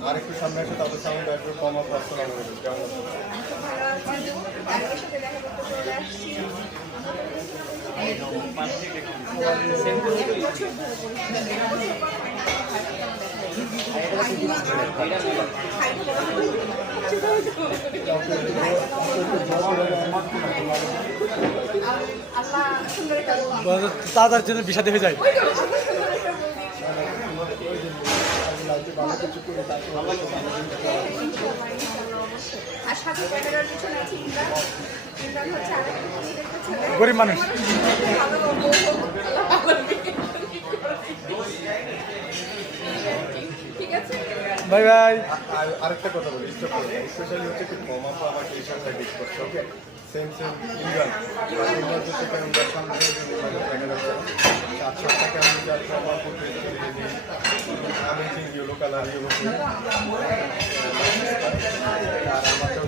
আর একটু সামনে আসে তারপর সামনে আসবে কমা কেমন আছে? ভালো আছি তাদের সাথে একটা। ইনশাআল্লাহ, ইনশাআল্লাহ, অবশ্যই। আর সাথে ক্যামেরার পিছনে আছে ইমরান। ইমরান হচ্ছে আরেকটা তুমি ছেলে গরিব মানুষ। ভালো ভালো বাই বাই। আরেকটা কথা বলি স্পেশালি হচ্ছে কি কমা পা আমাকে এই সাথে গিফট করছে ওকে সেম সেম ইন্ডিয়ান ইন্ডিয়ান থেকে আমরা সামনে দেখা যাচ্ছে সাত সাত টাকা আমি যার কমা করতে আমি কালার ইয়েলো আর আমাকে